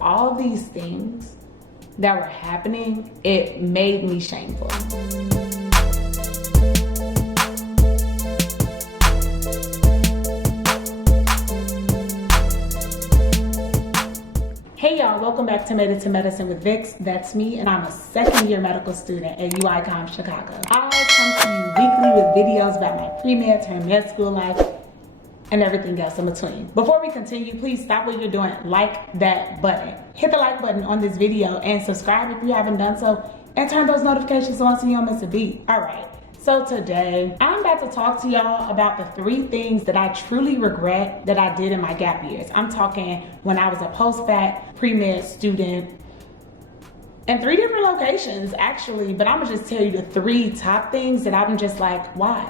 All these things that were happening, it made me shameful. Hey y'all, welcome back to Made It to Medicine with Vix. That's me, and I'm a second-year medical student at UICOM Chicago. I come to you weekly with videos about my pre-med, term med school life, and everything else in between. Before we continue, please stop what you're doing, like that button. Hit the like button on this video and subscribe if you haven't done so, and turn those notifications on so you don't miss a beat. All right. So today, I'm about to talk to y'all about the 3 things that I truly regret that I did in my gap years. I'm talking when I was a post-bacc pre-med student in 3 different locations actually, but I'm gonna just tell you the 3 top things that I'm just like, why?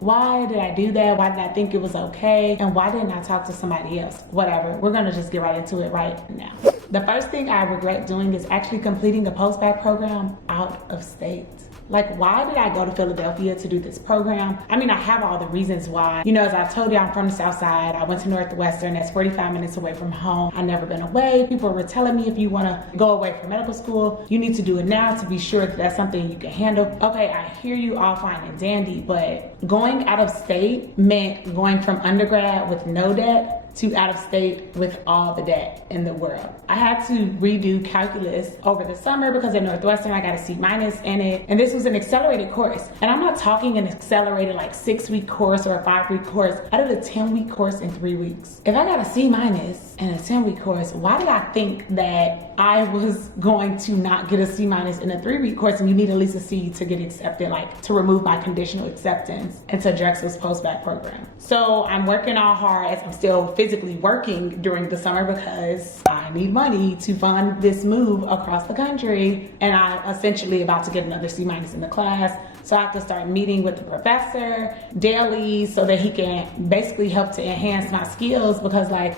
Why did I do that? Why did I think it was okay? And why didn't I talk to somebody else? Whatever, we're gonna just get right into it right now. The first thing I regret doing is actually completing a post-bacc program out of state. Like, why did I go to Philadelphia to do this program? I mean, I have all the reasons why. You know, as I told you, I'm from the South Side. I went to Northwestern. That's 45 minutes away from home. I've never been away. People were telling me if you want to go away from medical school, you need to do it now to be sure that that's something you can handle. Okay, I hear you all fine and dandy, but going out of state meant going from undergrad with no debt to out of state with all the debt in the world. I had to redo calculus over the summer because at Northwestern I got a C- in it, and this was an accelerated course. And I'm not talking an accelerated like 6-week course or a 5-week course. I did a 10-week course in 3 weeks. If I got a C- in a 10-week course, why did I think that I was going to not get a C- in a 3-week course, and you need at least a C to get accepted, like to remove my conditional acceptance into Drexel's post-bacc program? So I'm working all hard as I'm still physically working during the summer because I need money to fund this move across the country, and I'm essentially about to get another C- in the class. So I have to start meeting with the professor daily so that he can basically help to enhance my skills, because like,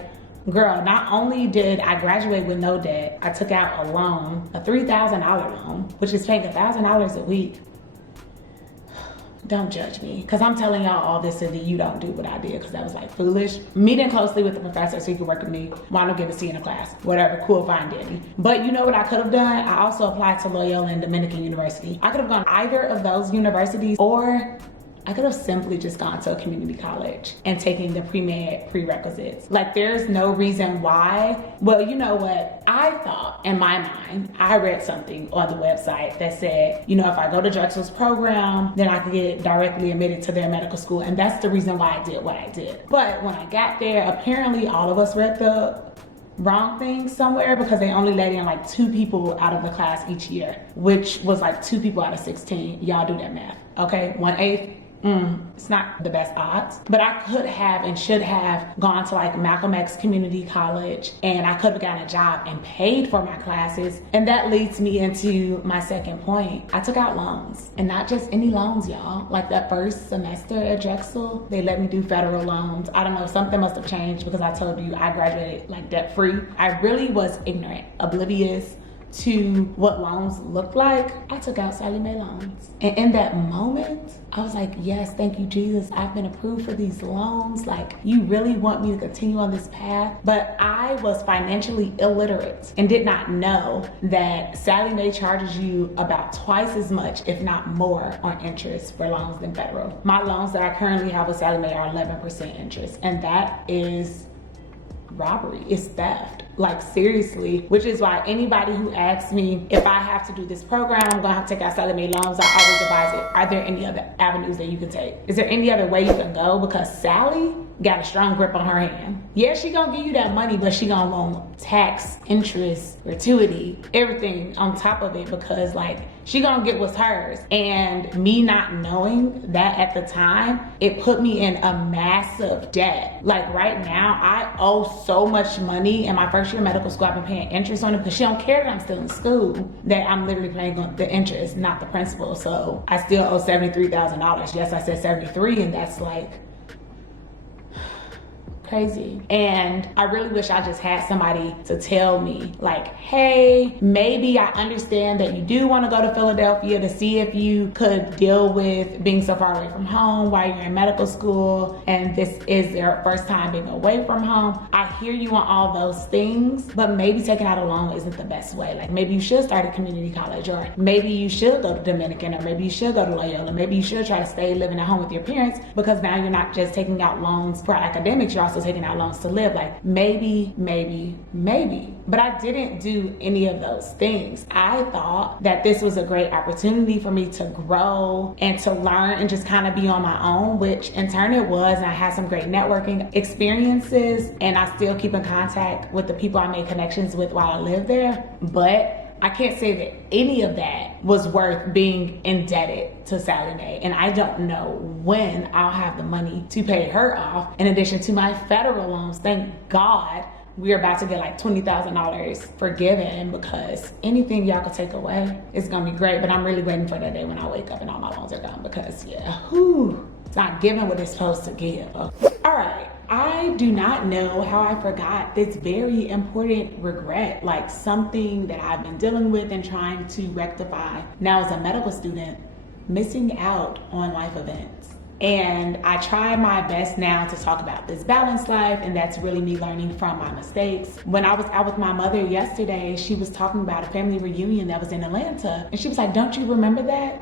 girl, not only did I graduate with no debt, I took out a loan, a $3,000 loan, which is paying $1,000 a week. Don't judge me, because I'm telling y'all all this so that you don't do what I did, because that was like foolish. Meeting closely with the professor so he could work with me, wind up getting a C in a class, whatever, cool, fine, dandy. But you know what I could have done? I also applied to Loyola and Dominican University. I could have gone either of those universities, or I could have simply just gone to a community college and taken the pre-med prerequisites. Like, there's no reason why. Well, you know what? I thought in my mind, I read something on the website that said, you know, if I go to Drexel's program, then I could get directly admitted to their medical school. And that's the reason why I did what I did. But when I got there, apparently all of us read the wrong thing somewhere, because they only let in like 2 people out of the class each year, which was like 2 people out of 16. Y'all do that math, okay? 1/8. It's not the best odds, but I could have and should have gone to like Malcolm X Community College, and I could have gotten a job and paid for my classes. And that leads me into my second point. I took out loans, and not just any loans, y'all. Like that first semester at Drexel, they let me do federal loans. I don't know, something must have changed, because I told you I graduated like debt free. I really was ignorant, oblivious to what loans looked like. I took out Sallie Mae loans. And in that moment, I was like, yes, thank you, Jesus. I've been approved for these loans. Like, you really want me to continue on this path? But I was financially illiterate and did not know that Sallie Mae charges you about twice as much, if not more, on interest for loans than federal. My loans that I currently have with Sallie Mae are 11% interest, and that is robbery. It's theft. Like, seriously, which is why anybody who asks me if I have to do this program, I'm gonna have to take out Sallie Mae loans, I always advise it, are there any other avenues that you can take? Is there any other way you can go? Because Sally got a strong grip on her hand. Yeah, she gonna give you that money, but she gonna want tax, interest, gratuity, everything on top of it, because like, she gonna get what's hers. And me not knowing that at the time, it put me in a massive debt. Like right now, I owe so much money. In my first year of medical school, I've been paying interest on it, because she don't care that I'm still in school, that I'm literally paying on the interest, not the principal. So I still owe $73,000. Yes, I said 73, and that's like crazy. And I really wish I just had somebody to tell me, like, hey, maybe I understand that you do want to go to Philadelphia to see if you could deal with being so far away from home while you're in medical school, and this is their first time being away from home. I hear you on all those things, but maybe taking out a loan isn't the best way. Like, maybe you should start a community college, or maybe you should go to Dominican, or maybe you should go to Loyola. Maybe you should try to stay living at home with your parents, because now you're not just taking out loans for academics, you're also taking out loans to live. Like, maybe. But I didn't do any of those things. I thought that this was a great opportunity for me to grow and to learn and just kind of be on my own, which in turn it was. And I had some great networking experiences, and I still keep in contact with the people I made connections with while I lived there. But I can't say that any of that was worth being indebted to Sally Mae. And I don't know when I'll have the money to pay her off, in addition to my federal loans. Thank God we're about to get like $20,000 forgiven, because anything y'all could take away is gonna be great. But I'm really waiting for that day when I wake up and all my loans are gone, because it's not giving what it's supposed to give. All right. I do not know how I forgot this very important regret, like something that I've been dealing with and trying to rectify now as a medical student, missing out on life events. And I try my best now to talk about this balanced life, and that's really me learning from my mistakes. When I was out with my mother yesterday, she was talking about a family reunion that was in Atlanta, and she was like, "Don't you remember that?"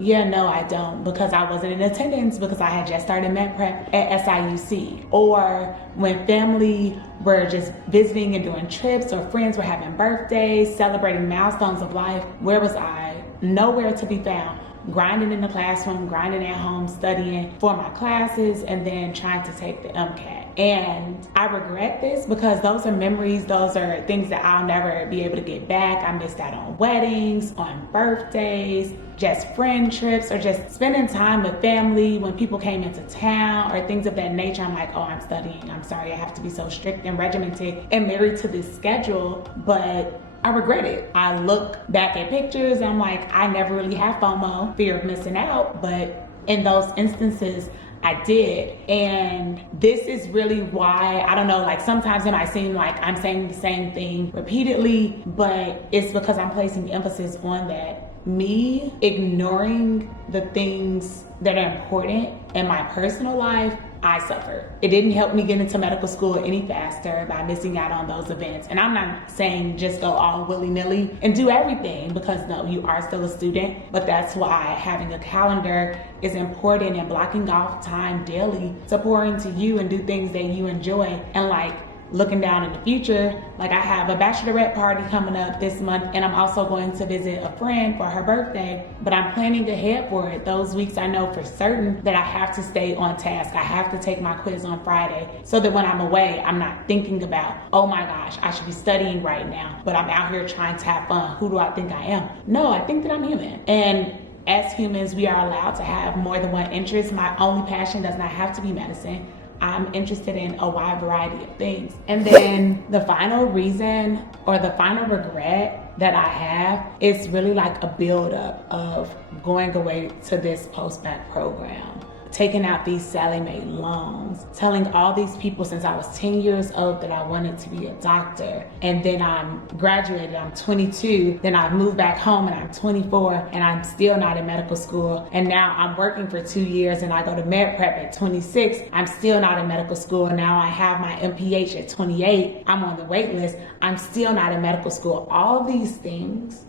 Yeah, no, I don't, because I wasn't in attendance, because I had just started med prep at SIUC. Or when family were just visiting and doing trips, or friends were having birthdays, celebrating milestones of life, where was I? Nowhere to be found. Grinding in the classroom, grinding at home, studying for my classes, and then trying to take the MCAT. And I regret this, because those are memories, those are things that I'll never be able to get back. I missed out on weddings, on birthdays, just friend trips, or just spending time with family when people came into town, or things of that nature. I'm like, oh, I'm studying. I'm sorry, I have to be so strict and regimented and married to this schedule. But I regret it. I look back at pictures and I'm like, I never really had FOMO, fear of missing out, but in those instances, I did. And this is really why, I don't know, like sometimes it might seem like I'm saying the same thing repeatedly, but it's because I'm placing emphasis on that. Me ignoring the things that are important in my personal life, I suffer. It didn't help me get into medical school any faster by missing out on those events. And I'm not saying just go all willy-nilly and do everything, because no, you are still a student. But that's why having a calendar is important, and blocking off time daily to pour into you and do things that you enjoy. And like looking down in the future, like I have a bachelorette party coming up this month, and I'm also going to visit a friend for her birthday, but I'm planning ahead for it. Those weeks I know for certain that I have to stay on task. I have to take my quiz on Friday, so that when I'm away, I'm not thinking about, oh my gosh, I should be studying right now, but I'm out here trying to have fun. Who do I think I am? No, I think that I'm human. And as humans, we are allowed to have more than one interest. My only passion does not have to be medicine. I'm interested in a wide variety of things. And then the final reason, or the final regret that I have, is really like a buildup of going away to this post-bacc program, taking out these Sally Mae loans, telling all these people since I was 10 years old that I wanted to be a doctor. And then I'm graduated, I'm 22, then I moved back home and I'm 24, and I'm still not in medical school. And now I'm working for 2 years and I go to med prep at 26. I'm still not in medical school. Now I have my MPH at 28. I'm on the wait list. I'm still not in medical school. All these things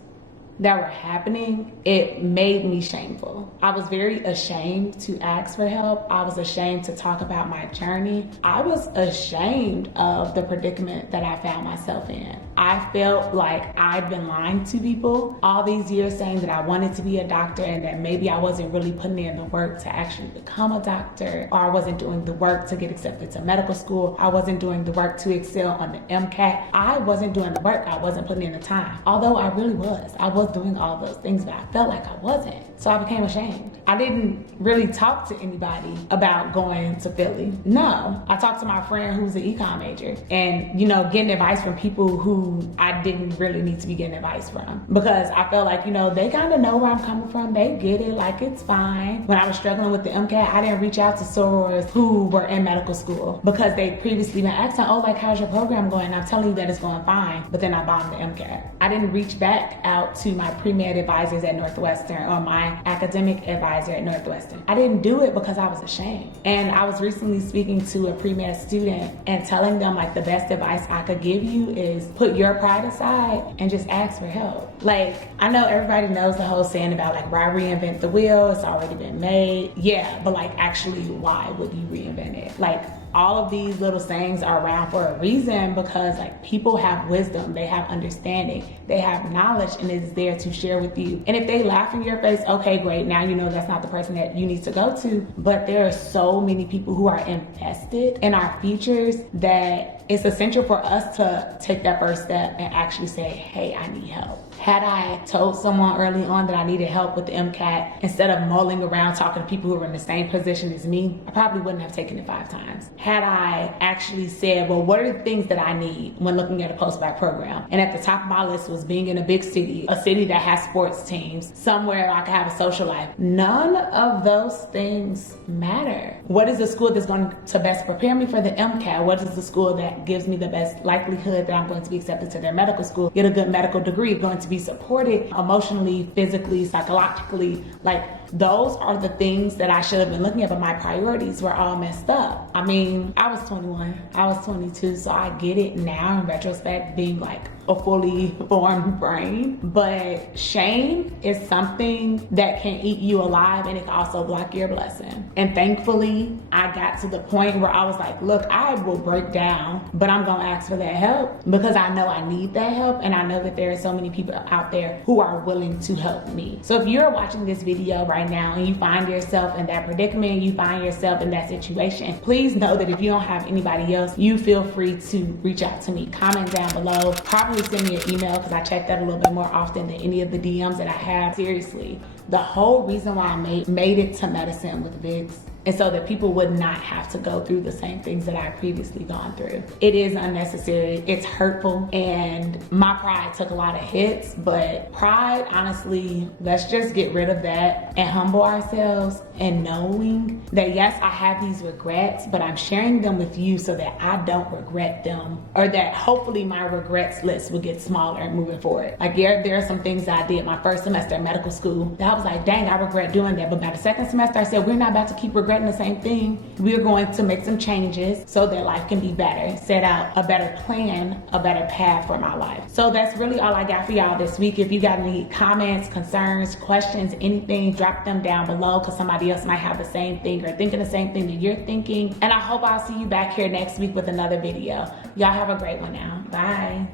that were happening, it made me shameful. I was very ashamed to ask for help. I was ashamed to talk about my journey. I was ashamed of the predicament that I found myself in. I felt like I'd been lying to people all these years, saying that I wanted to be a doctor and that maybe I wasn't really putting in the work to actually become a doctor, or I wasn't doing the work to get accepted to medical school. I wasn't doing the work to excel on the MCAT. I wasn't doing the work. I wasn't putting in the time. Although I really was. I was doing all those things, but I felt like I wasn't. So I became ashamed. I didn't really talk to anybody about going to Philly. No, I talked to my friend who's an econ major, and getting advice from people who who I didn't really need to be getting advice from, because I felt like, you know, they kind of know where I'm coming from. They get it, like it's fine. When I was struggling with the MCAT, I didn't reach out to sorors who were in medical school because they previously been asking, oh, like, how's your program going? I'm telling you that it's going fine, but then I bombed the MCAT. I didn't reach back out to my pre-med advisors at Northwestern or my academic advisor at Northwestern. I didn't do it because I was ashamed. And I was recently speaking to a pre-med student and telling them, like, the best advice I could give you is put your pride aside and just ask for help. Like, I know everybody knows the whole saying about, like, why reinvent the wheel? It's already been made. Yeah, but like, actually, why would you reinvent it? Like, all of these little sayings are around for a reason, because like, people have wisdom, they have understanding, they have knowledge, and it's there to share with you. And if they laugh in your face, okay, great, now you know that's not the person that you need to go to. But there are so many people who are invested in our futures that it's essential for us to take that first step and actually say, hey, I need help. Had I told someone early on that I needed help with the MCAT, instead of mulling around talking to people who were in the same position as me, I probably wouldn't have taken it 5 times. Had I actually said, well, what are the things that I need when looking at a post-bacc program? And at the top of my list was being in a big city, a city that has sports teams, somewhere I could have a social life. None of those things matter. What is the school that's going to best prepare me for the MCAT? What is the school that gives me the best likelihood that I'm going to be accepted to their medical school, get a good medical degree, going to be supported emotionally, physically, psychologically? Like, those are the things that I should have been looking at, but my priorities were all messed up. I mean, I was 21, I was 22, so I get it now in retrospect, being like a fully formed brain. But shame is something that can eat you alive, and it can also block your blessing. And thankfully, I got to the point where I was like, look, I will break down, but I'm gonna ask for that help, because I know I need that help, and I know that there are so many people out there who are willing to help me. So if you're watching this video right now and you find yourself in that predicament, you find yourself in that situation, please know that if you don't have anybody else, you feel free to reach out to me. Comment down below, probably send me an email, because I check that a little bit more often than any of the DMs that I have. Seriously, the whole reason why I made it to medicine with Vicks, and so that people would not have to go through the same things that I previously gone through. It is unnecessary, it's hurtful, and my pride took a lot of hits, but pride, honestly, let's just get rid of that and humble ourselves, and knowing that yes, I have these regrets, but I'm sharing them with you so that I don't regret them, or that hopefully my regrets list will get smaller moving forward. Like, there are some things that I did my first semester in medical school that I was like, dang, I regret doing that. But by the second semester, I said, we're not about to keep regretting the same thing. We're going to make some changes so that life can be better, set out a better plan, a better path for my life. So that's really all I got for y'all this week. If you got any comments, concerns, questions, anything, drop them down below, because somebody else might have the same thing or thinking the same thing that you're thinking. And I hope I'll see you back here next week with another video. Y'all have a great one now. Bye.